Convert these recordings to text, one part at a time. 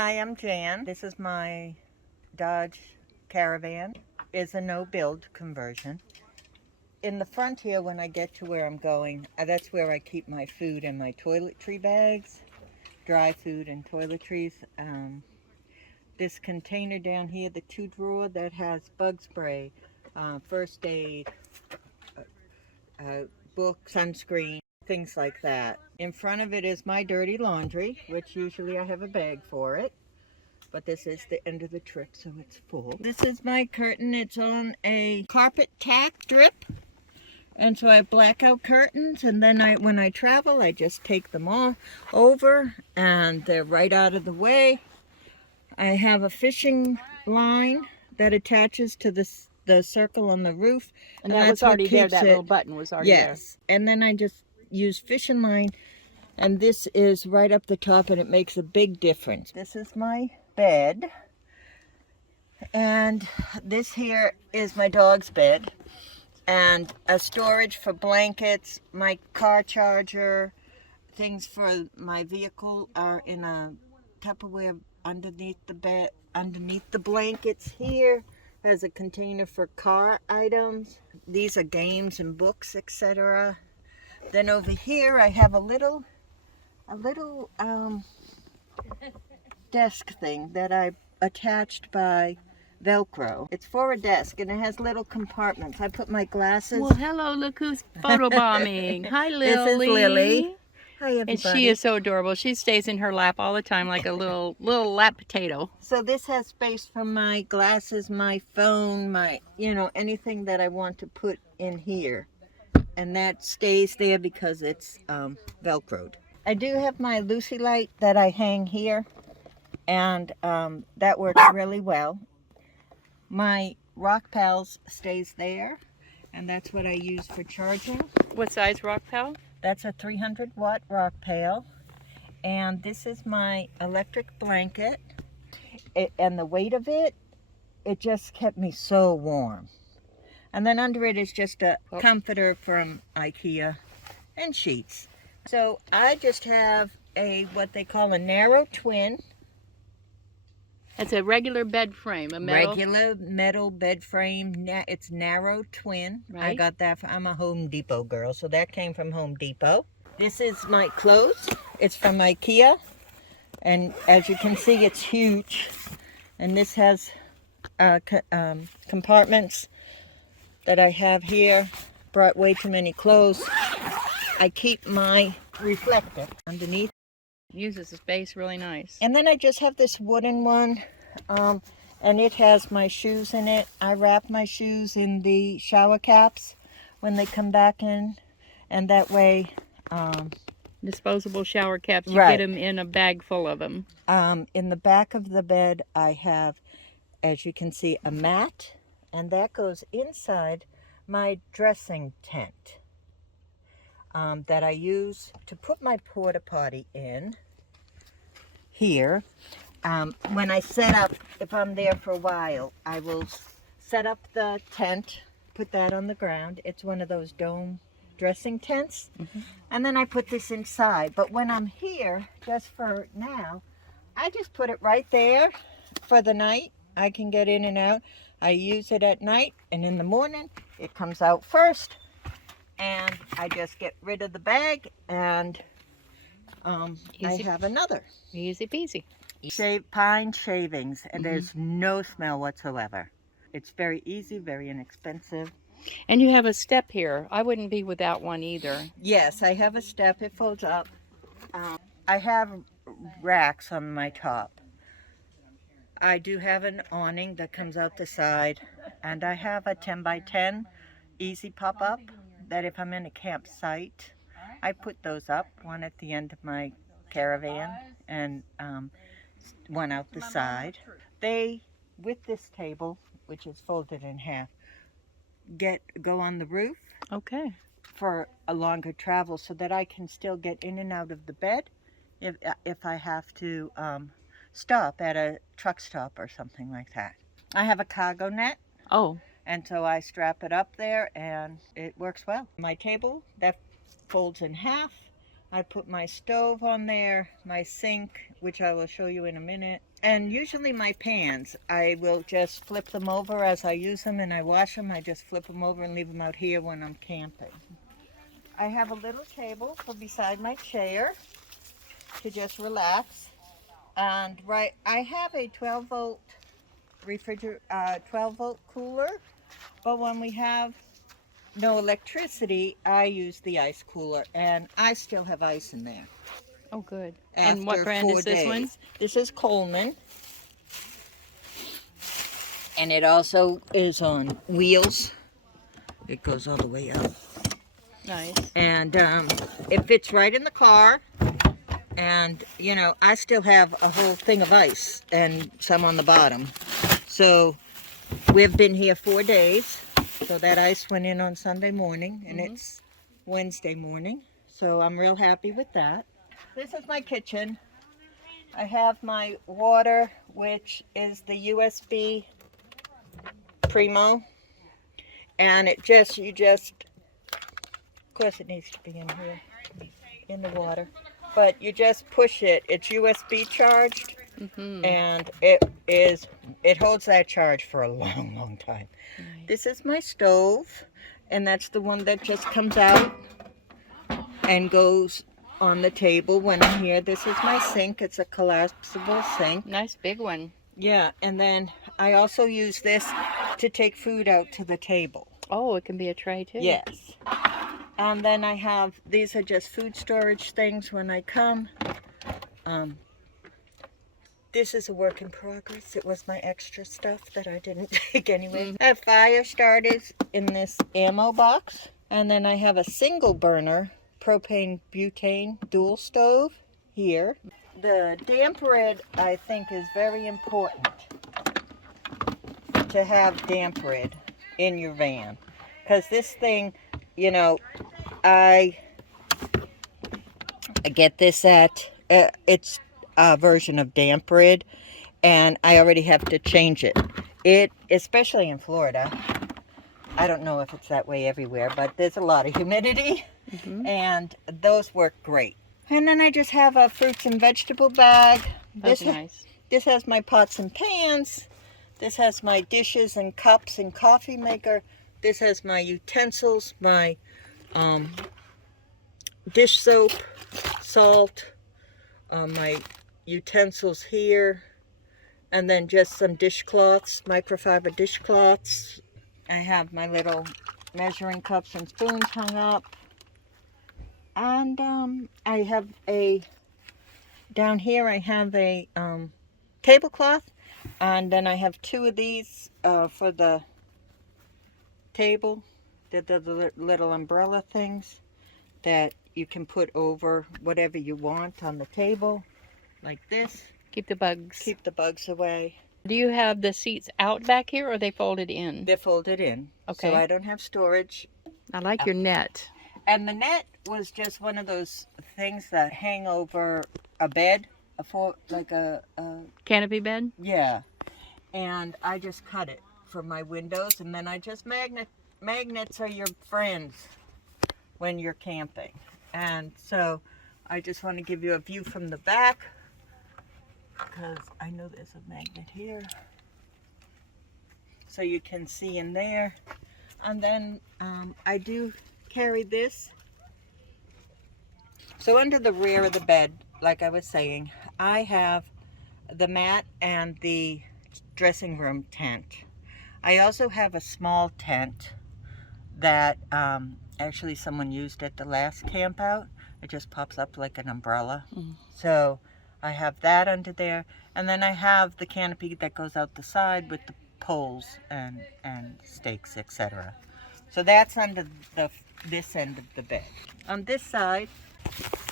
Hi, I'm Jan. This is my Dodge Caravan. It's a no-build conversion. In the front here, when I get to where I'm going, that's where I keep my food and my toiletry bags, dry food and toiletries. This container down here, the 2-drawer, that has bug spray, first aid, book, sunscreen, things like that. In front of it is my dirty laundry, which usually I have a bag for it. But this is the end of the trip, so it's full. This is my curtain. It's on a carpet tack drip. And so I have blackout curtains, and then when I travel, I just take them off over, and they're right out of the way. I have a fishing line that attaches to the circle on the roof. And that was already there, that little button was already there. Yes, and then I just use fishing line, and this is right up the top, and it makes a big difference. This is my bed, and this here is my dog's bed, and a storage for blankets, my car charger, things for my vehicle are in a Tupperware underneath the bed, underneath the blankets. Here has a container for car items. These are games and books, etc. Then over here I have a little desk thing that I attached by Velcro. It's for a desk, and it has little compartments. I put my glasses. Well, hello, look who's photobombing. Hi, Lilly. This is Lily. Hi, everybody. And she is so adorable. She stays in her lap all the time like a little lap potato. So this has space for my glasses, my phone, my, anything that I want to put in here. And that stays there because it's Velcroed. I do have my Lucy light that I hang here, and that works really well. My ROCKPALS stays there, and that's what I use for charging. What size ROCKPAL? That's a 300-watt ROCKPAL, and this is my electric blanket. And the weight of it just kept me so warm. And then under it is just a comforter from IKEA and sheets. So I just have what they call a narrow twin. It's a regular bed frame, a metal. Regular metal bed frame. It's narrow twin. Right. I got that I'm a Home Depot girl, so that came from Home Depot. This is my clothes. It's from IKEA, and as you can see, it's huge. And this has compartments that I have here. Brought way too many clothes. I keep my reflector underneath. Uses the space really nice. And then I just have this wooden one, and it has my shoes in it. I wrap my shoes in the shower caps when they come back in, and that way... disposable shower caps, you right. Get them in a bag full of them. In the back of the bed, I have, as you can see, a mat, and that goes inside my dressing tent. That I use to put my porta potty in here. When I set up, if I'm there for a while, I will set up the tent, put that on the ground. It's one of those dome dressing tents. Mm-hmm. And then I put this inside. But when I'm here, just for now, I just put it right there for the night. I can get in and out. I use it at night, and in the morning, it comes out first. And I just get rid of the bag, and I have another. Easy peasy. Pine shavings, and there's no smell whatsoever. It's very easy, very inexpensive. And you have a step here. I wouldn't be without one either. Yes, I have a step. It folds up. I have racks on my top. I do have an awning that comes out the side, and I have a 10 by 10 easy pop-up. That if I'm in a campsite, I put those up, one at the end of my caravan and one out the side. They, with this table, which is folded in half, go on the roof. Okay. For a longer travel, so that I can still get in and out of the bed if I have to stop at a truck stop or something like that. I have a cargo net. Oh. And so I strap it up there, and it works well. My table, that folds in half. I put my stove on there, my sink, which I will show you in a minute. And usually my pans, I will just flip them over as I use them and I wash them. I just flip them over and leave them out here when I'm camping. I have a little table for beside my chair to just relax. And I have a 12-volt 12-volt cooler, but when we have no electricity, I use the ice cooler, and I still have ice in there. Oh, good. After And what brand 4 is this one? days. This is Coleman, and it also is on wheels. It goes all the way up. Nice. And it fits right in the car. And, you know, I still have a whole thing of ice and some on the bottom. So we've been here 4 days. So that ice went in on Sunday morning, and it's Wednesday morning. So I'm real happy with that. This is my kitchen. I have my water, which is the USB Primo. And it just, of course it needs to be in here, in the water. But you just push it. It's USB charged, and it holds that charge for a long, long time. Nice. This is my stove, and that's the one that just comes out and goes on the table when I'm here. This is my sink. It's a collapsible sink. Nice big one. Yeah, and then I also use this to take food out to the table. Oh, it can be a tray too. Yes. And then I have, these are just food storage things when I come. This is a work in progress. It was my extra stuff that I didn't take anyway. I have fire starters in this ammo box. And then I have a single burner propane butane dual stove here. The damp red, I think, is very important to have damp red in your van. Because this thing, you know, I get this at, it's a version of damp red, and I already have to change it. Especially in Florida, I don't know if it's that way everywhere, but there's a lot of humidity, and those work great. And then I just have a fruits and vegetable bag. That's nice. This has my pots and pans. This has my dishes and cups and coffee maker. This has my utensils, my dish soap, salt, my utensils here, and then just some dishcloths, microfiber dishcloths. I have my little measuring cups and spoons hung up. And I have down here I have a tablecloth, and then I have 2 of these for the table. They're the little umbrella things that you can put over whatever you want on the table, like this. Keep the bugs. Keep the bugs away. Do you have the seats out back here, or are they folded in? They're folded in. Okay. So I don't have storage. I like your net. And the net was just one of those things that hang over a bed, like a Canopy bed? yeah. And I just cut it for my windows, and then I just magnets are your friends when you're camping. And so I just want to give you a view from the back, because I know there's a magnet here, so you can see in there. And then I do carry this. So under the rear of the bed, like I was saying, I have the mat and the dressing room tent. I also have a small tent that actually someone used at the last camp out. It just pops up like an umbrella. So I have that under there, and then I have the canopy that goes out the side with the poles and stakes, etc. So that's under this end of the bed. On this side,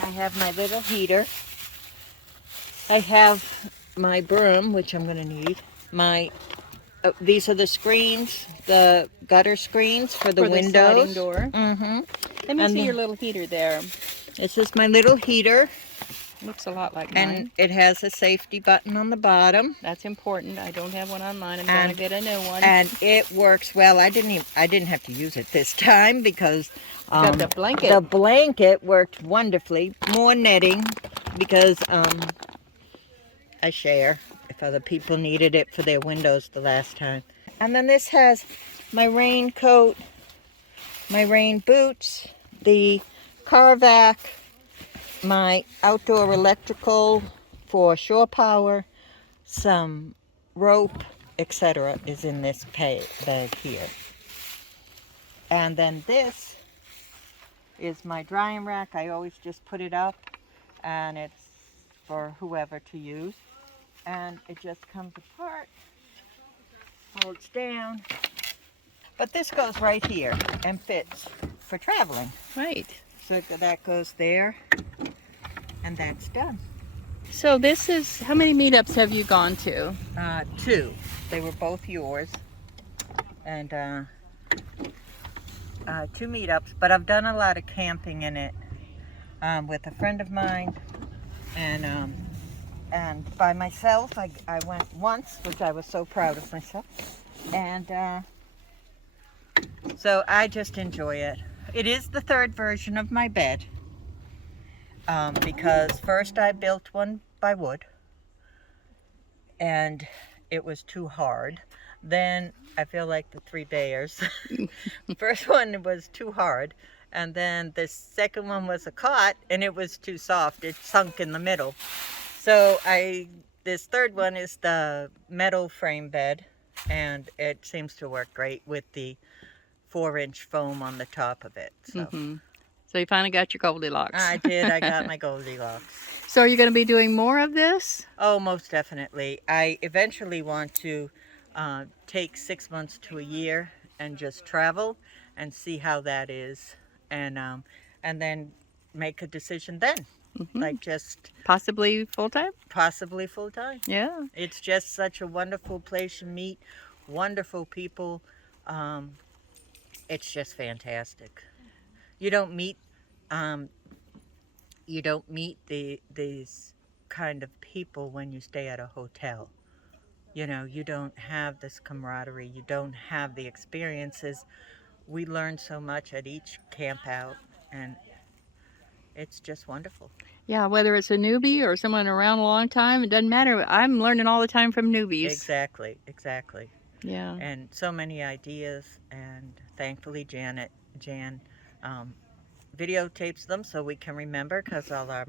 I have my little heater. I have my broom, which I'm going to need. These are the screens, the gutter screens for the windows. Sliding door. Let me see your little heater there. This is my little heater. Looks a lot like And mine. it has a safety button on the bottom. That's important. I don't have one on mine. I'm gonna get a new one. And it works well. I didn't have to use it this time because Got the blanket. the blanket worked wonderfully. More netting because I share if other people needed it for their windows the last time. And then this has my raincoat, my rain boots, the Caravan, my outdoor electrical for shore power, some rope, etc. is in this bag here. And then this is my drying rack. I always just put it up and it's for whoever to use. And it just comes apart, folds down. But this goes right here and fits for traveling. Right. So that goes there and that's done. So this is, how many meetups have you gone to? 2. They were both yours. And 2 meetups, but I've done a lot of camping in it with a friend of mine and by myself. I went once, which I was so proud of myself. And so I just enjoy it. It is the 3rd version of my bed because first I built one by wood and it was too hard. Then I feel like the 3 bears. First one was too hard, and then the second one was a cot and it was too soft. It sunk in the middle. So this 3rd one is the metal frame bed, and it seems to work great with the 4-inch foam on the top of it. So. So you finally got your Goldilocks. I did. I got my Goldilocks. So are you going to be doing more of this? Oh, most definitely. I eventually want to take 6 months to a year and just travel and see how that is, and then make a decision then. Like just Possibly full-time? possibly full time. Yeah. It's just such a wonderful place to meet wonderful people. It's just fantastic. You don't meet these kind of people when you stay at a hotel. You know, you don't have this camaraderie. You don't have the experiences. We learn so much at each camp out, and it's just wonderful. Yeah, whether it's a newbie or someone around a long time, it doesn't matter. I'm learning all the time from newbies. Exactly. Yeah. And so many ideas, and thankfully Jan videotapes them so we can remember, because all our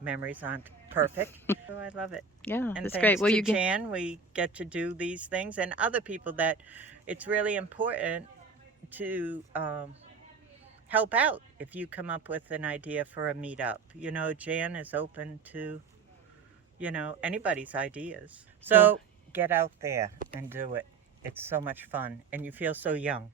memories aren't perfect. So I love it. Yeah, And that's thanks great. Well, to Jan, we get to do these things, and other people that it's really important to help out if you come up with an idea for a meetup. You know, Jan is open to, anybody's ideas. So get out there and do it. It's so much fun, and you feel so young.